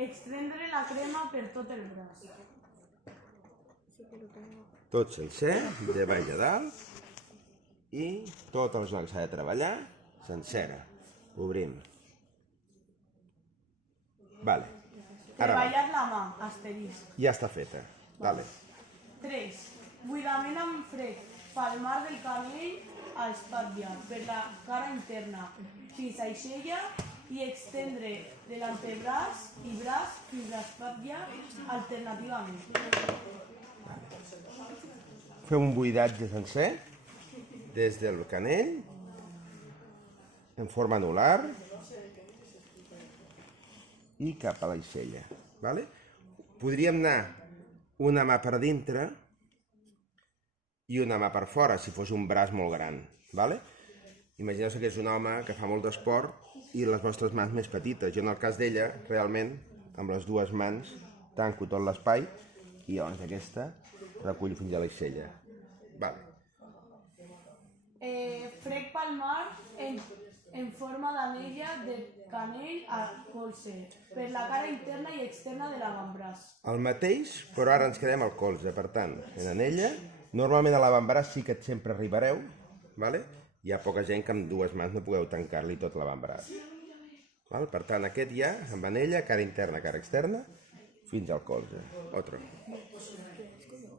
Estendre la crema per tot el braç. Tot sencer, de baix a dalt, i tota la zona que s'ha de treballar, sencera. Obrim. Vale. Ara va. Treballar la mà, asterisc. Ja està feta. Vale. 3. Buidament amb fred palmar del canell a espatlla per la cara interna fins a aixella i extendre de l'antebraç i braç fins a l'espatlla alternativament. Fem un buidatge sencer des del canell en forma anular i cap a l'aixella. Vale? Podríem anar una mà per dintre i una mà per fora, si fos un braç molt gran. Vale? Imagineu-vos que és un home que fa molt d'esport i les vostres mans més petites. Jo, en el cas d'ella, realment, amb les dues mans, tanco tot l'espai i llavors aquesta recullo fins a l'aixella. Vale. Frec palmar en forma d'anella de canell a colze per la cara interna i externa de l'avantbraç. El mateix, però ara ens quedem al colze. Per tant, en anella, normalment a l'avantbraç sí que sempre arribareu, vale? Hi ha poca gent que amb dues mans no pugueu tancar-li tot l'avantbraç. Per tant, aquest ja, amb anella, cara interna, cara externa, fins al colze. Otro.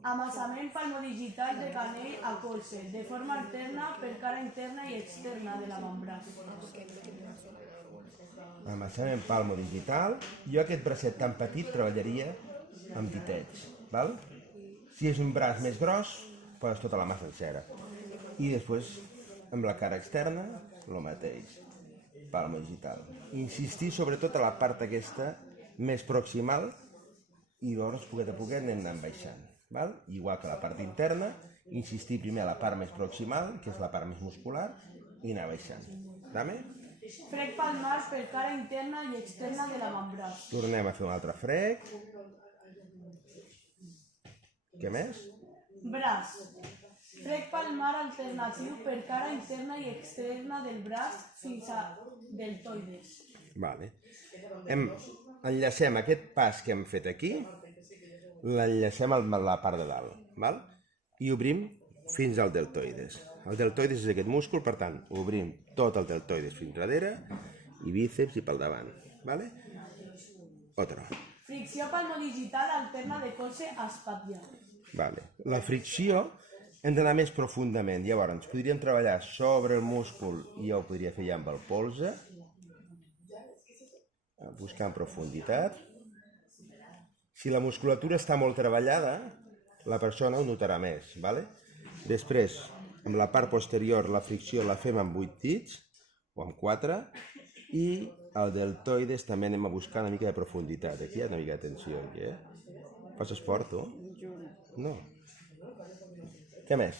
Amassament palmodigital de canell a colze, de forma alterna per cara interna i externa de l'avantbraç. Amassament palmo digital. Jo aquest bracet tan petit treballaria amb ditets. Val? Si és un braç més gros, poses tota la mà sencera. I després, amb la cara externa, el mateix. Palmo digital. Insistir sobretot a la part aquesta més proximal i llavors, poquet a poquet, anem anant baixant. Val? Igual que la part interna, insistir primer a la part més proximal, que és la part més muscular, i anar baixant. Dame? Frec palmar per cara interna i externa de l'avantbraç. Tornem a fer un altre frec. Què més? Braç. Frec palmar alternatiu per cara interna i externa del braç fins a deltoides. Vale. Enllacem aquest pas que hem fet aquí, l'enllacem a la part de dalt, val? I obrim fins al deltoides. El deltoides és aquest múscul, per tant, obrim tot el deltoides fins darrere, i bíceps i pel davant. Vale? Otro. Fricció palmodigital alterna de colze a espatlla. Vale. La fricció hem d'anar més profundament. Llavors, podríem treballar sobre el múscul i ja ho podria fer ja amb el polze, buscant profunditat. Si la musculatura està molt treballada, la persona ho notarà més. Vale? Després, amb la part posterior, la fricció la fem amb 8 dits, o amb 4, i el deltoides també anem a buscar una mica de profunditat. Aquí hi ha una mica de tensió. Aquí, Fas esport, tu? No. Què més?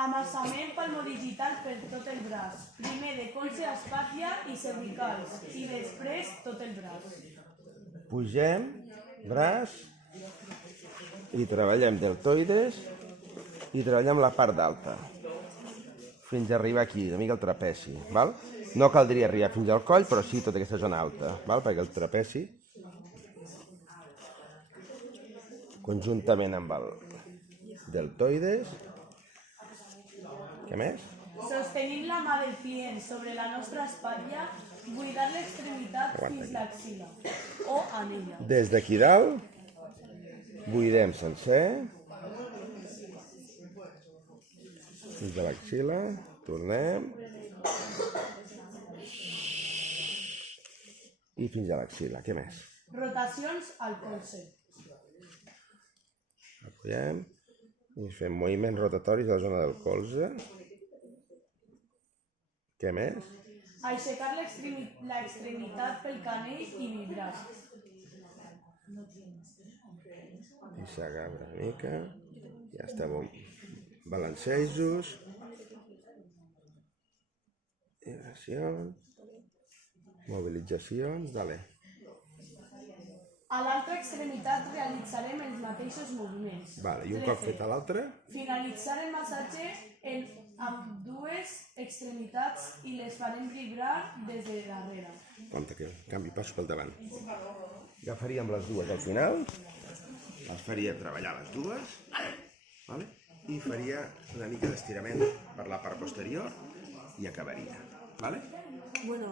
Amassament palmodigital per tot el braç. Primer de colze a espatlla i cervicals, i després tot el braç. Pugem, braç, i treballem deltoides, i treballem la part d'alta, fins a arribar aquí, una mica al trapeci. Val? No caldria arribar fins al coll, però sí tota aquesta zona alta, val? Perquè el trapeci, conjuntament amb el deltoides. Què més? Sostenint la mà del client sobre la nostra espatlla, buidar l'extremitat fins l'axil·la o anella. Des d'aquí dalt, buidem sencer, fins a l'axil·la, tornem, i fins a l'axil·la. Què més? Rotacions al colze. Apoyem i fem moviments rotatoris a la zona del colze. Què més? Aixecar l'extremitat pel canell i vibrar. Aixecar una mica. Ja està bon. Balancejos. Vibracions. Mobilitzacions. Dale. A l'altra extremitat realitzarem els mateixos moviments. Vale, i un cop fet a l'altre? Finalitzar el massatge amb dues extremitats i les farem vibrar des de darrere. Compte que canvi passos pel davant. Agafaríem les dues al final, les faria treballar les dues, vale? I faria una mica d'estirament per la part posterior i acabaria. Vale? Bueno,